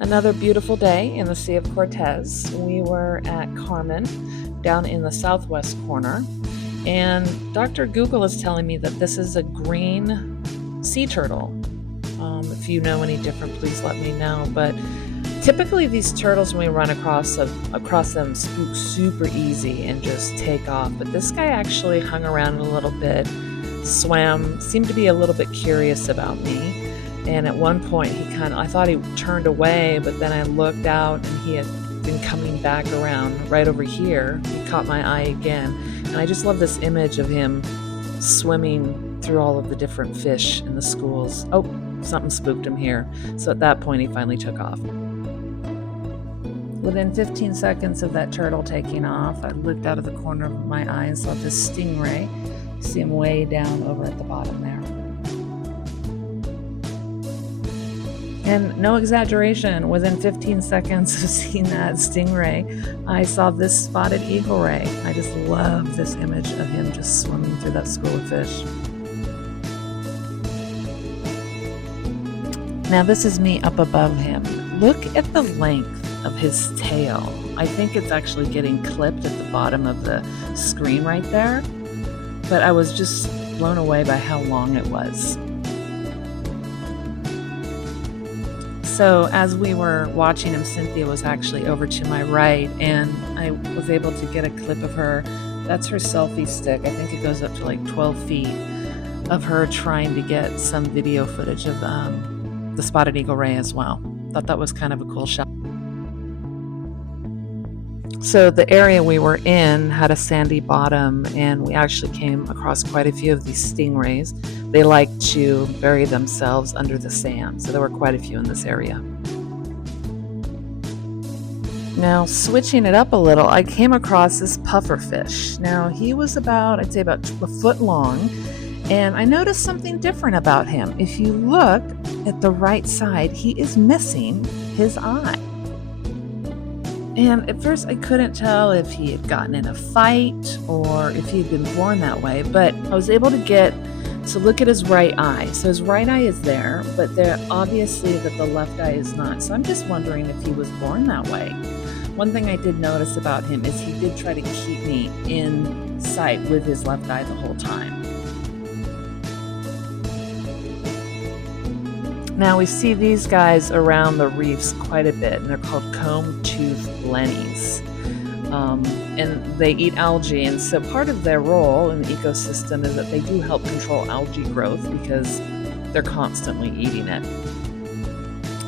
Another beautiful day in the Sea of Cortez. We were at Carmen down in the southwest corner, and Dr. Google is telling me that this is a green sea turtle. If you know any different, please let me know. But typically, these turtles, when we run across them, spook super easy and just take off. But this guy actually hung around a little bit, swam, seemed to be a little bit curious about me. And at one point, I thought he turned away, but then I looked out and he had been coming back around right over here. He caught my eye again. And I just love this image of him swimming through all of the different fish in the schools. Oh, something spooked him here. So at that point, he finally took off. Within 15 seconds of that turtle taking off, I looked out of the corner of my eye and saw this stingray. You see him way down over at the bottom there. And no exaggeration, within 15 seconds of seeing that stingray, I saw this spotted eagle ray. I just love this image of him just swimming through that school of fish. Now this is me up above him. Look at the length of his tail. I think it's actually getting clipped at the bottom of the screen right there, but I was just blown away by how long it was. So as we were watching him, Cynthia was actually over to my right, and I was able to get a clip of her. That's her selfie stick. I think it goes up to like 12 feet of her trying to get some video footage of the spotted eagle ray as well. Thought that was kind of a cool shot. So the area we were in had a sandy bottom, and we actually came across quite a few of these stingrays. They like to bury themselves under the sand, so there were quite a few in this area. Now, switching it up a little, I came across this pufferfish. Now, he was I'd say about a foot long, and I noticed something different about him. If you look at the right side, he is missing his eye. And at first I couldn't tell if he had gotten in a fight or if he had been born that way, but I was able to look at his right eye. So his right eye is there, but obviously that the left eye is not. So I'm just wondering if he was born that way. One thing I did notice about him is he did try to keep me in sight with his left eye the whole time. Now we see these guys around the reefs quite a bit, and they're called comb-toothed blennies. And they eat algae, and so part of their role in the ecosystem is that they do help control algae growth because they're constantly eating it.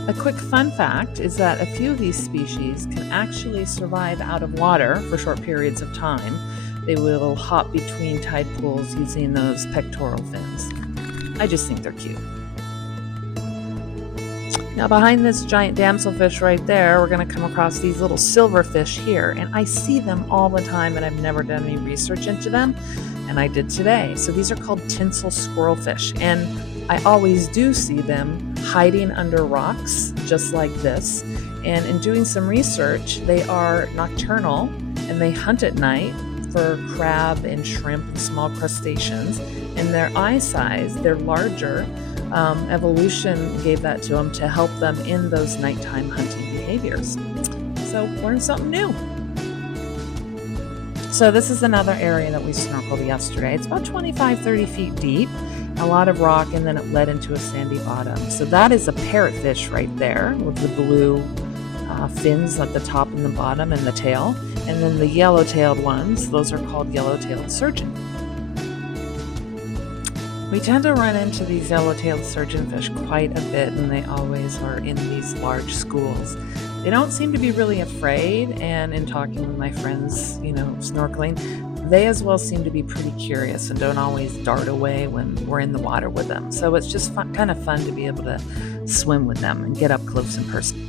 A quick fun fact is that a few of these species can actually survive out of water for short periods of time. They will hop between tide pools using those pectoral fins. I just think they're cute. Now behind this giant damselfish right there, we're going to come across these little silverfish here, and I see them all the time, and I've never done any research into them, and I did today. So these are called tinsel squirrelfish, and I always do see them hiding under rocks just like this. And in doing some research, they are nocturnal, and they hunt at night for crab and shrimp and small crustaceans, and their eye size, they're larger. Evolution gave that to them to help them in those nighttime hunting behaviors. So learn something new. So this is another area that we snorkeled yesterday. It's about 25-30 feet deep, a lot of rock, and then it led into a sandy bottom. So that is a parrotfish right there with the blue fins at the top and the bottom and the tail. And then the yellow-tailed ones, those are called yellow-tailed surgeon. We tend to run into these yellow-tailed surgeonfish quite a bit, and they always are in these large schools. They don't seem to be really afraid, and in talking with my friends, snorkeling, they as well seem to be pretty curious and don't always dart away when we're in the water with them. So it's just kind of fun to be able to swim with them and get up close and personal.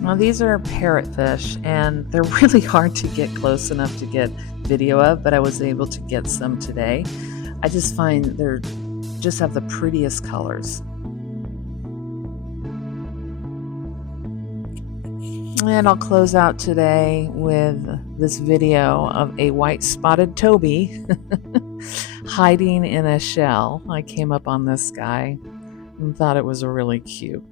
Now these are parrotfish, and they're really hard to get close enough to get video of, but I was able to get some today. I just find they're just have the prettiest colors. And I'll close out today with this video of a white spotted Toby hiding in a shell. I came up on this guy and thought it was really cute.